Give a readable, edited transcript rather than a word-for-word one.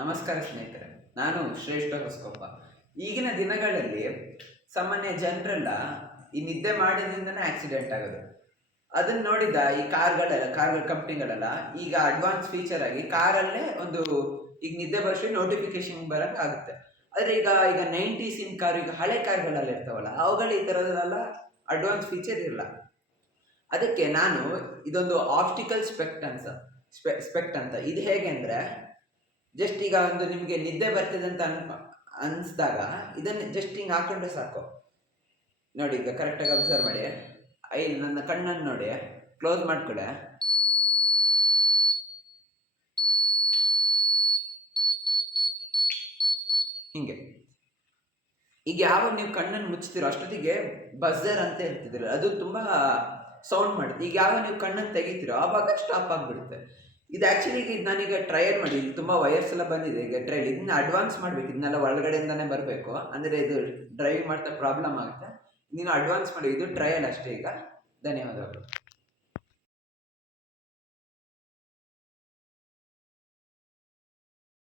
ನಮಸ್ಕಾರ ಸ್ನೇಹಿತರೆ, ನಾನು ಶ್ರೇಷ್ಠ ಹೊಸಕೊಪ್ಪ. ಈಗಿನ ದಿನಗಳಲ್ಲಿ ಸಾಮಾನ್ಯ ಜನರೆಲ್ಲ ಈ ನಿದ್ದೆ ಮಾಡಿದ್ರಿಂದನೇ ಆಕ್ಸಿಡೆಂಟ್ ಆಗೋದು. ಅದನ್ನ ನೋಡಿದ ಈ ಕಾರ್ಗಳ ಕಂಪ್ನಿಗಳೆಲ್ಲ ಈಗ ಅಡ್ವಾನ್ಸ್ ಫೀಚರ್ ಆಗಿ ಕಾರಲ್ಲೇ ಒಂದು ಈಗ ನಿದ್ದೆ ಬರ್ಸಿ ನೋಟಿಫಿಕೇಶನ್ ಬರಕ್ ಆಗುತ್ತೆ. ಆದ್ರೆ ಈಗ ಈಗ 90s ಕಾರು, ಈಗ ಹಳೆ ಕಾರ್ಗಳೆಲ್ಲ ಇರ್ತಾವಲ್ಲ, ಅವುಗಳು ಈ ತರದೆಲ್ಲ ಅಡ್ವಾನ್ಸ್ ಫೀಚರ್ ಇರಲ್ಲ. ಅದಕ್ಕೆ ನಾನು ಇದೊಂದು ಆಪ್ಟಿಕಲ್ ಸ್ಪೆಕ್ಟ್ ಅಂತ ಇದು ಹೇಗೆ ಅಂದ್ರೆ, ಜಸ್ಟ್ ಈಗ ಒಂದು ನಿಮಗೆ ನಿದ್ದೆ ಬರ್ತಿದೆ ಅಂತ ಅನ್ಸ್ದಾಗ ಇದನ್ನ ಜಸ್ಟ್ ಹಿಂಗೆ ಹಾಕೊಂಡ್ರೆ ಸಾಕು. ನೋಡಿ, ಈಗ ಕರೆಕ್ಟಾಗಿ ಅಬ್ಸರ್ವ್ ಮಾಡಿ. ನನ್ನ ಕಣ್ಣನ್ನು ನೋಡಿ, ಕ್ಲೋಸ್ ಮಾಡ್ಕೊಡೆ. ಹಿಂಗೆ ಈಗ ಯಾವಾಗ ನೀವು ಕಣ್ಣನ್ನು ಮುಚ್ತೀರೋ ಅಷ್ಟೊತ್ತಿಗೆ ಬಜರ್ ಅಂತ ಇರ್ತಿದ್ರೆ ಅದು ತುಂಬಾ ಸೌಂಡ್ ಮಾಡುತ್ತೆ. ಈಗ ಯಾವಾಗ ನೀವು ಕಣ್ಣನ್ನು ತೆಗಿತೀರೋ ಆವಾಗ ಸ್ಟಾಪ್ ಆಗಿಬಿಡುತ್ತೆ. ಇದು ಆ್ಯಕ್ಚುಲಿ ನಾನೀಗ ಟ್ರಯಲ್ ಮಾಡಿ, ಇಲ್ಲಿ ತುಂಬ ವಯರ್ಸ್ ಎಲ್ಲ ಬಂದಿದೆ. ಈಗ ಟ್ರಯಲ್ ಇದನ್ನ ಅಡ್ವಾನ್ಸ್ ಮಾಡಬೇಕು, ಇದನ್ನೆಲ್ಲ ಒಳಗಡೆಯಿಂದಾನೇ ಬರಬೇಕು, ಅಂದರೆ ಇದು ಡ್ರೈವಿಂಗ್ ಮಾಡ್ತಾ ಪ್ರಾಬ್ಲಮ್ ಆಗುತ್ತೆ. ನೀನು ಅಡ್ವಾನ್ಸ್ ಮಾಡಿ, ಇದು ಟ್ರಯಲ್ ಅಷ್ಟೇ. ಈಗ ಧನ್ಯವಾದಗಳು.